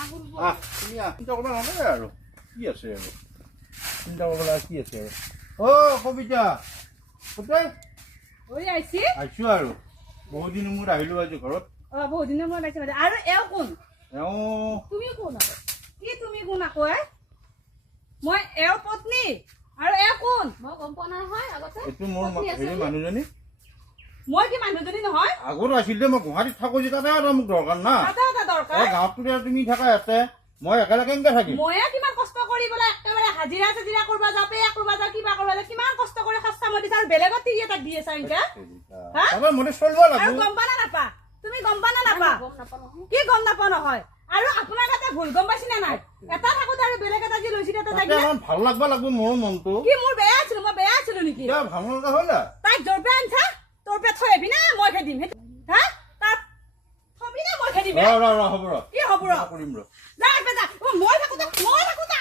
তুমি চিন্তা কৰিব নালাগে আৰু কি আছে আৰু চিন্তা কৰিব লগা কি আছে আৰু কবিতা আহিছো আৰু বহুত দিনৰ মূৰত আহিলো আজি ঘৰত বহুত দিনৰ মূৰত আহিছে আৰু এওঁ কোন তুমি কোন কি তুমি কোন আকৌ মই এওঁ পত্নী আৰু এওঁ কোন মই গম পোৱা নহয় আগতে এইটো মোৰ মানুহজনী মই কি মানুহজনী নহয় আগত আছিল দে মই গুৱাহাটীত থাকো যে তাতে এটা মোক দৰকাৰ না গাঁৱতটো তুমি থাকা ইয়াতে মই একেলগে কেনেকে থাকিম ময়ে কিমান কষ্ট কৰি বোলে একেবাৰে হাজিৰা চাজিৰা কৰিব যাওঁ পেয়া কৰিব যাওঁ কিবা কৰিব যাওঁ কিমান কষ্ট কৰি সস্তা মই দিছা আৰু বেলেগত তিৰি এটাক দি আছা এনেকে মতে চলিব লাগিব গম পা না নাপা তুমি গম পা না নাপা কি গম নাপা নহয় আৰু আপোনাৰ তাতে ভুল গম পাইছি না নাই এটা থাকোতে আৰু বেলেগ এটা যি লৈছি তাতে যাই ভাল লাগবা লাগব মোৰ মনটো কি মোৰ বেয়া আছিল মই বেয়া আছিলো নেকি ভাল লগা হ'ল তাইক জোৰ পে আনছা তোৰ পে থৈ আহিবি না মই খেদিম হা তাত থবি না মই খেদিম হ'ব ৰ কি হ'ব ৰ কৰিম ৰ যা যা মই থাকোতে